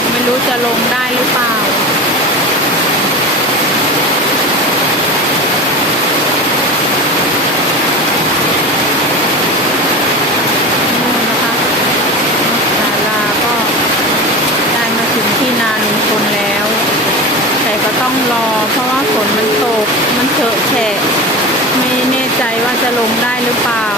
กไม่รู้จะลงได้หรือเปล่าศาลาก็ได้มาถึงที่นาลุงพลแล้ว แต่ก็ต้องรอเพราะว่าฝนมันตกมันเฉอะแฉะไม่แน่ใจว่าจะลงได้หรือเปล่า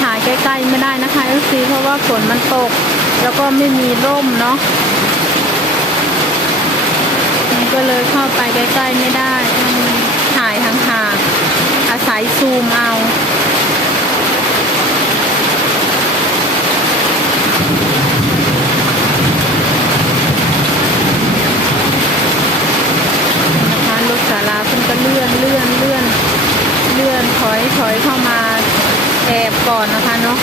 ถ่ายใกล้ๆไม่ได้นะคะFCเพราะว่าฝนมันตกแล้วก็ไม่มีร่มเนาะนี่ก็เลยเข้าไปใกล้ๆไม่ได้ถ่ายห่างๆอาศัยซูมเอานะคะรถศาลาเพิ่นก็เลื่อนถอยเข้ามาแอบก่อนนะคะเนาะ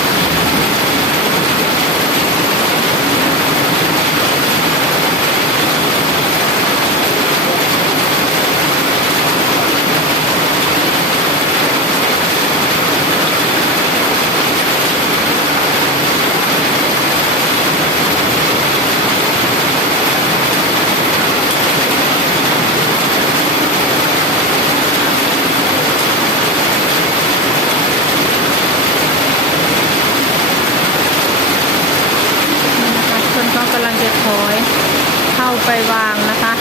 น จะถอยเข้าไปวางนะคะ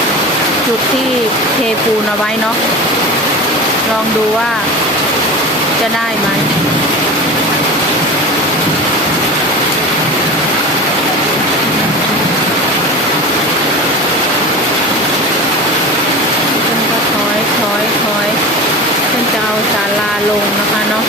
จุดที่เทปูนเอาไว้เนาะลองดูว่าจะได้ไหมเพิ่นก็ถอยเพิ่นจะเอาศาลาลงนะคะเนาะ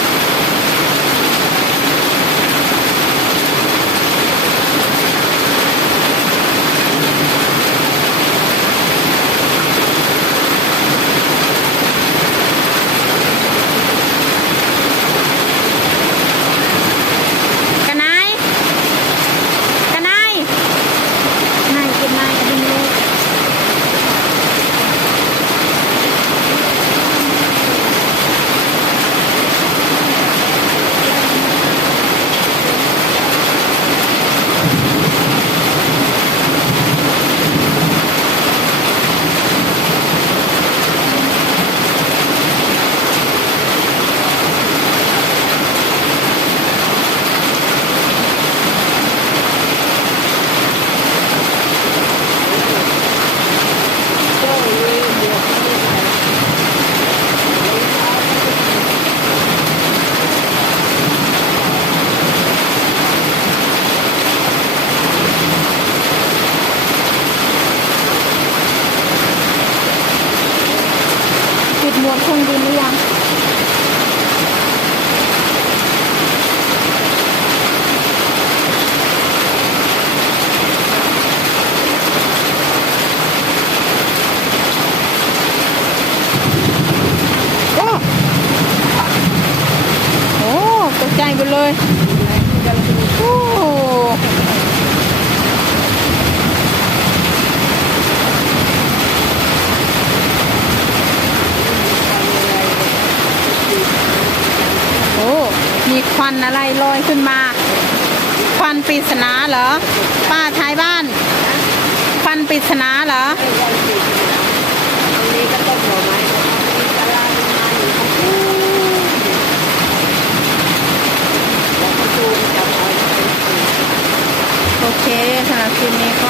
หมวดเครื่องบินหรือยังโอ้ตกใจไปเลยโอ้มีควันอะไรลอยขึ้นมาควันปริศนาเหรอป้าท้ายบ้านควันปริศนาเหรอโอเคสำหรับคลิปนี้ก็